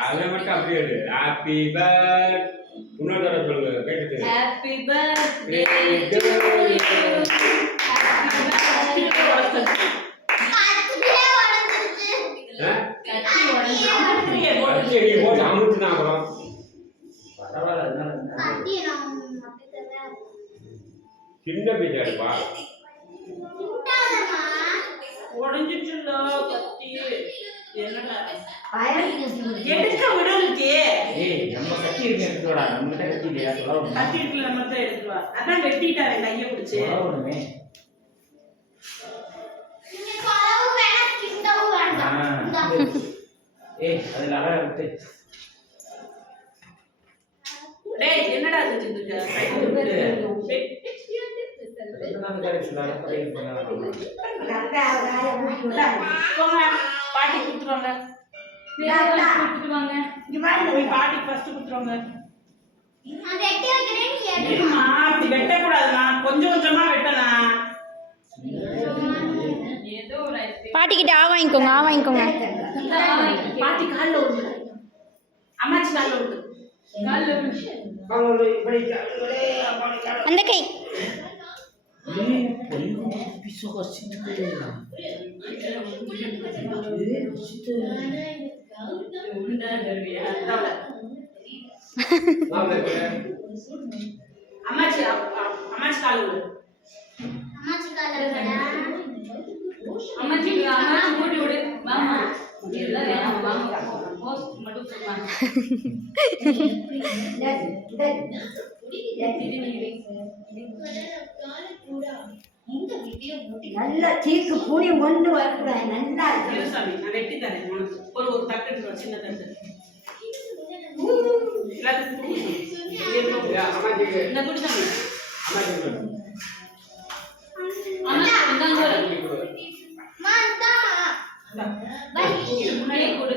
அதை மட்டும் அப்படியே ஹாப்பி பர்த்டே இன்னொரு தடவை சொல்லுங்க கேட்டுட்டு ஹாப்பி பர்த்டே டு யூ சின்ன பீஜாடுப்பா உடஞ்சிச்சுல கத்தி என்னடா எடுக்க விடுறதுக்கே ஏய் நம்ம கத்தி இருக்கு எடுத்துடா நம்ம கிட்ட கத்தி இல்லையா சொல்ல கத்தி இருக்குல நம்ம தான் எடுத்து வா அதான் வெட்டிட்டாரே கைய பிடிச்சு வரணுமே நீங்க கலவு வேணா கிண்டவும் வேண்டாம் ஏய் அதுல அழகா விட்டு டேய் என்னடா செஞ்சிட்டு இருக்க பாட்டி குடுத்துருவாங்க பாட்டி ஃபர்ஸ்ட் குடுத்துருவாங்க அப்படி வெட்டக்கூடாதுண்ணா கொஞ்சம் கொஞ்சமா வெட்டலாம் பாட்டிக்கிட்ட வாங்கிக்கோங்க பாட்டி கால்ல விடு அம்மாச்சி கால்ல விடு அந்த கை அம்மாச்சி கால் விடு அம்மாச்சி போட்டு விடு வாமா எல்லாம் வேணாம் வாங்க போஸ்ட் மட்டும் சொல்லுவாங்க நல்ல சீக்கு பூனி கொண்டு வரக்கூடாது நல்லா சாமி நான் வெட்டி தரேன் ஒரு தட்டு சின்ன தட்டு இந்த குடி சாமி முன்னாடியே கொடு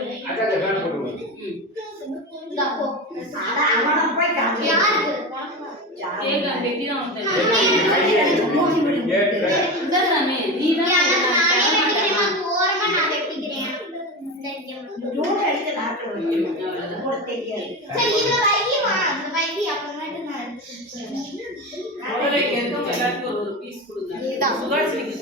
ஒரு பீஸ் கொடுங்க